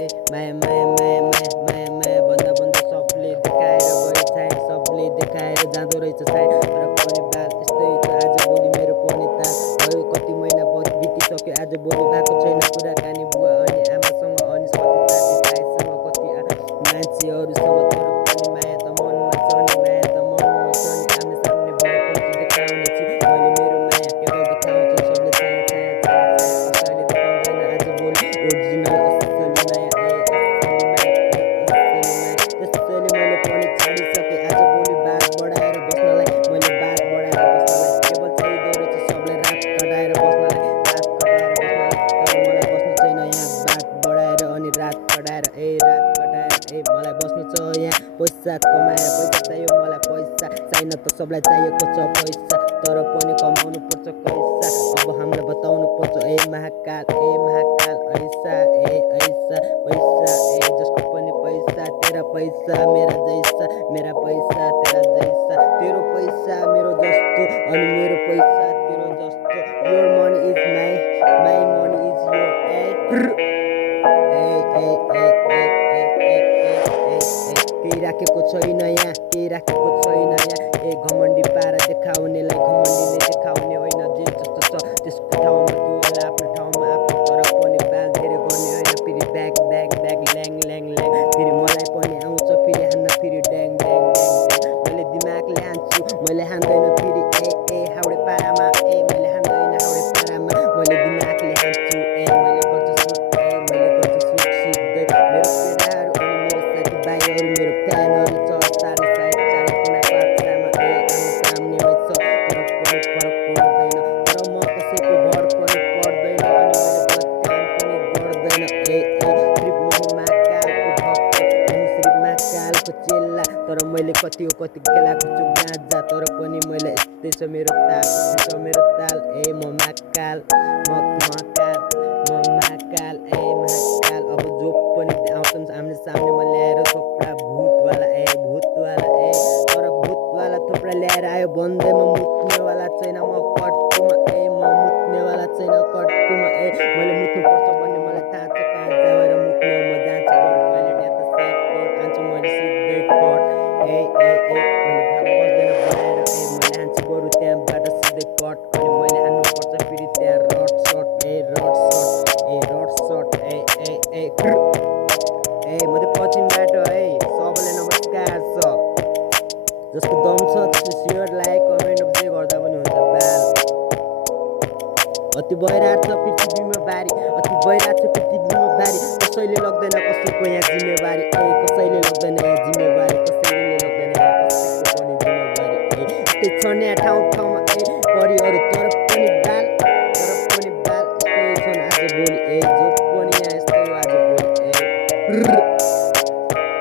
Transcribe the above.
माया माया माया माया माया माया भन्दा भन्दा सबले देखाएर गए छाया सबले देखाएर जाँदो रहेछ छाया तर पनि बाल यस्तै छ आजभोलि मेरो पनि ताल भयो कति महिना बितिसक्यो आजभोलि भएको छैन कुराकानी बुवा अनि आमासँग अनि कति साथीभाइसँग कति मान्छेहरूसँग तर पनि माया त मनमा छ नि माया त मनमा छ नि आम्ने सामने भएपछि देखाउने छु मैले मेरो माया केवल देखाउँछु सबले छाया छाया छाया छाया कसैले देखाउँदैन आजभोलि ओरिजिनल असली माया त्यसैले मैले पनि छाडिसकेँ आजभोलि बात बढाएर बस्नलाई मैले बात बढाएर बस्नलाई केवल चाहिँदो रहेछ सबलाई रात कटाएर बस्नलाई रात कटाएर बस्नलाई तर मलाई बस्नु छैन यहाँ बात बढाएर अनि रात कटाएर रात कटाएर मलाई बस्नु छ यहाँ पैसा कमाएर पैसा चाहियो मलाई पैसा चाहिन त सबलाई चाहिएको छ पैसा तर पनि कमाउनु पर्छ पैसा अब हामीलाई बताउनु पर्छ महाकाल ऐसा ऐसा पैसा जसको पनि पैसा तेरा पैसा मेरा जैसा मेरा पैसा तेरा जैसा तेरो पैसा मेरो जस्तो अनि मेरो पैसा तेरो जस्तो your money is my money is your केही राखेको छैन यहाँ केही राखेको छैन यहाँ घमण्डी पारा देखाउनेलाई घमण्डीले देखाउने होइन जे जस्तो छ त्यसको ठाउँमा त्यो होला आफ्नो ठाउँमा आफ्नो तर पनि बाल धेरै गर्ने होइन फेरि ब्याग ब्याग ब्याग ल्याङ ल्याङ ल्याङ फेरि मलाई पनि आउँछ फेरि हान्न फेरि ड्याङ ड्याङ ड्याङ मैले दिमागले हान्छु मैले हान्दैन फेरि हाउडे पारामा मैले हान्दैन हाउडे पारामा मैले दिमागले हान्छु मैले गर्छु सुट मैले गर्छु सुट सिक्दै मेरो केटाहरू अनि मेरो साथीभाइहरू मेरो फ्यानहरू छ चारै साइड चारै कुना पात्रामा आम्ने सामनेमै छ तर पनि फरक पर्दैन तर म कसैको भर पनि पर्दैन अनि मैले गलत काम पनि गर्दैन श्री महाकालको भक्त श्री महाकालको चेला तर मैले कति हो कति केलाको छु गाँजा तर पनि मैले यस्तै छ मेरो ताल म महाकाल म महाकाल महाकाल अब जो पनि आउँछन् आम्ने सामनेमा ल्याएर थोप्रा भूतवाला तर भूतवाला थोप्रा ल्याएर आयो भन्दैमा मुत्नेवाला छैन म कट्टुमा म मुत्नेवाला छैन कट्टुमा मैले मुत्नुपर्छ भन्ने मलाई थाहा छ कहाँ जाएर मुत्ने म जान्छु टोइलेट या त साइड कट आन्छु मैले सिधै कट मैले भाग बस्दैन बनाएर मैले हान्छु बरु त्यहाँबाट सिधै कट अनि मैले हान्नुपर्छ फेरि त्यहाँ रड सट म त पश्चिमबाट सबैलाई नमस्कार छ जसको दम छ त्यसले सेयर लाइक कमेन्ट जे गर्दा पनि हुन्छ बाल अति भइरहेको छ पृथ्वीमा बारी अति भइरहेको छ पृथ्वीमा बारी कसैले लग्दैन कसैको यहाँ जिम्मेवारी कसैले लग्दैन यहाँ जिम्मेवारी कसैले लग्दैन यहाँ कसैको पनि जिम्मेवारी यस्तै छ नि ठाउँ